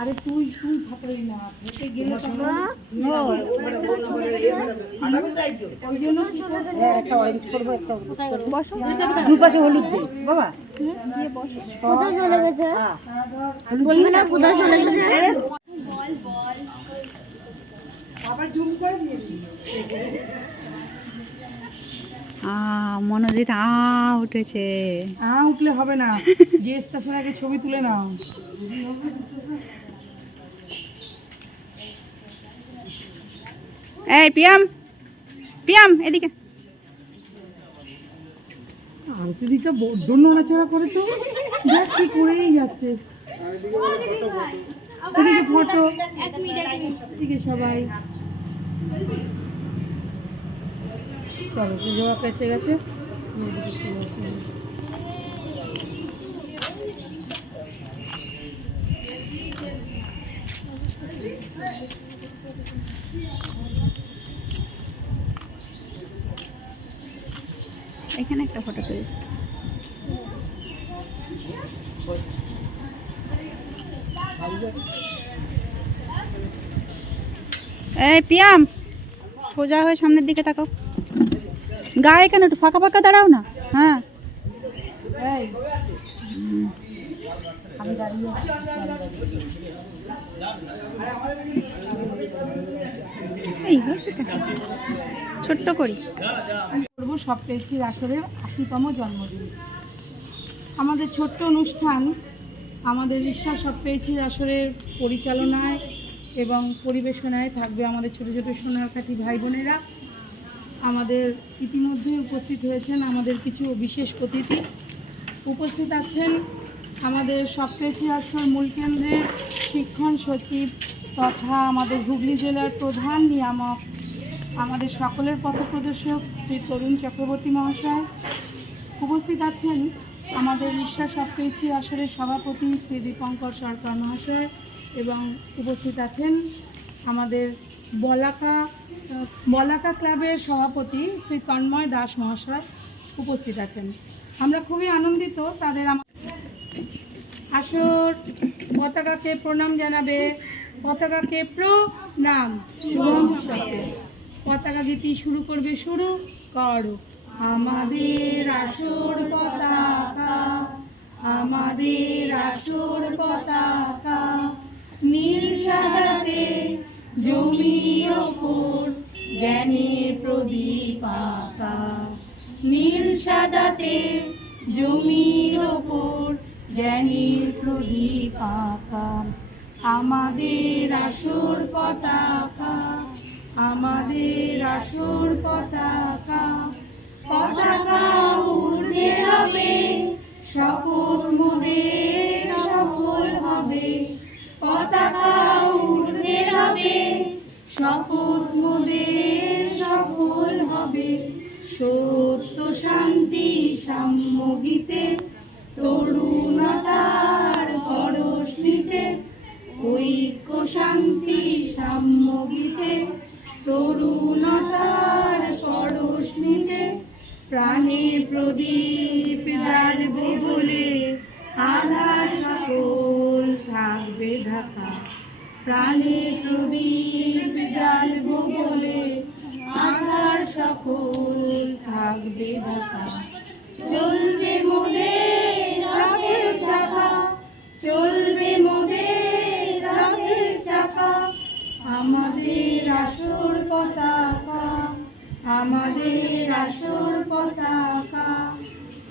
আরে তুই তুই থাকলেই না হেঁটে গেলে হ্যাঁ, দুপাশে হলুদ দে বাবা। কোথায় চলে গেছে? হ্যাঁ। না কোথায় চলে গেছে? আবার জুম করে দিয়ে মনোজিৎ আ উঠেছে। আ উঠলে হবে না। গিয়ে স্টেশন আগে ছবি তুলে নাও। এই পিয়াম পিয়াম এদিকে। আরতি দিকটা বড্ড নড়াচড়া করে তো। দেখ কি করেই যাচ্ছে। এদিকে ফটো? এদিকে সবাই। চলো পুজো এসে গেছে। এখানে একটা ফটো তুলি এই পিয়াম সোজা হয়ে সামনের দিকে তাকাও গায়ে কেন একটু ফাঁকা ফাঁকা দাঁড়াও না? হ্যাঁ। ছোট্ট করি। করব সপ্তশীর আসরের আশিতম জন্মদিন। আমাদের ছোট্ট অনুষ্ঠান আমাদের ঈশ্বর সপ্তশীর আসরের পরিচালনায় এবং পরিবেশনায় থাকবে আমাদের ছোট ছোট সোনার কাঠি ভাই বোনেরা। আমাদের ইতিমধ্যে উপস্থিত হয়েছেন আমাদের কিছু বিশেষ অতিথি। উপস্থিত আছেন আমাদের সপ্তশী আসর মূল কেন্দ্রের শিক্ষণ সচিব তথা আমাদের হুগলি জেলার প্রধান নিয়ামক, আমাদের সকলের পথপ্রদর্শক শ্রী তরুণ চক্রবর্তী মহাশয়। উপস্থিত আছেন আমাদের ঈশ্বর সপ্তইছি আসরের সভাপতি শ্রী দীপঙ্কর সরকার মহাশয় এবং উপস্থিত আছেন আমাদের বলাকা বলাকা ক্লাবের সভাপতি শ্রী তন্ময় দাস মহাশয় উপস্থিত আছেন। আমরা খুবই আনন্দিত তাদের আসর পতাকাকে প্রণাম জানাবে, পতাকাকে প্রণাম পতাকা গীতি শুরু করবে, শুরু করো। আমাদের আসর পতাকা, আমাদের আসর পতাকা, নীল সাদাতে জ্ঞানের প্রদীপ নীল সাদাতে জমির ওপর জ্ঞানের প্রদীপ আমাদের আসর পতাকা, আমাদের আসর পতাকা। পতাকা উড়ে হবে শপথ মোদের সফল হবে। পতাকা উড়ে হবে শপথ সত্য শান্তি সাম্যগীতে তরুণতার পরশ নিতে ঐক্য শান্তি সাম্যগীতে তরুণতার পরশ নিতে প্রাণে প্রদীপ জ্বালবে বলে আধা সকল থাকবে ঢাকা। প্রাণে প্রদীপ জ্বালব বলে আধার সকল থাকবে চলবে রথের চাকা চলবে মোদের আমাদের আসর পতাকা, আমাদের আসর পতাকা।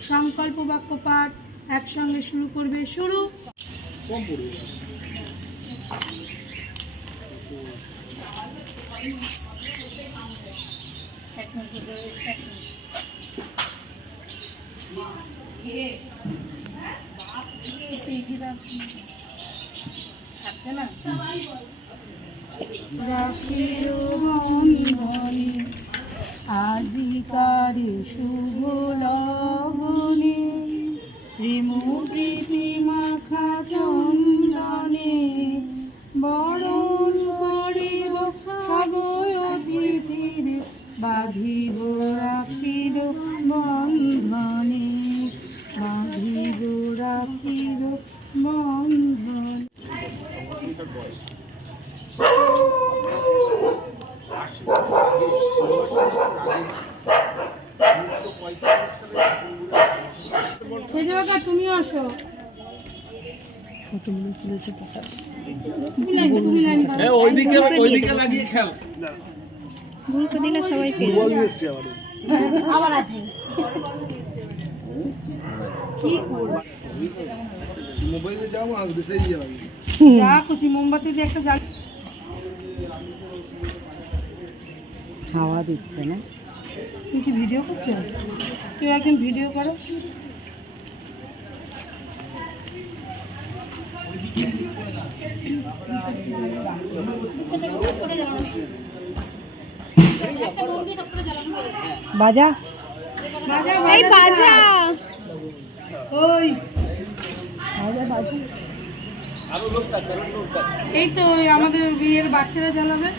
সংকল্প বাক্য পাঠ একসঙ্গে শুরু করবে, শুরু। রাখিল বন্ধনে আজিকারে শুভ লগনে। বন্ধনে বাঁধিব রাখিব বন্ধন সেজোকা তুমি আসো। হ্যাঁ, ওইদিকে ওইদিকে লাগিয়ে খেল। ভুল দিলে সবাই পেয়ে আবার আছে। মোবাইলে আর দেশে যা খুশি মোমবাতি দিয়ে একটা জ্বাল হাওয়া দিচ্ছে না? তুমি কি ভিডিও করছ? তুই একদিন ভিডিও করো। বাজা বাজা? এই বাজা। ওই। এই তো ওই আমাদের বিয়ের বাচ্চারা জ্বালাবে।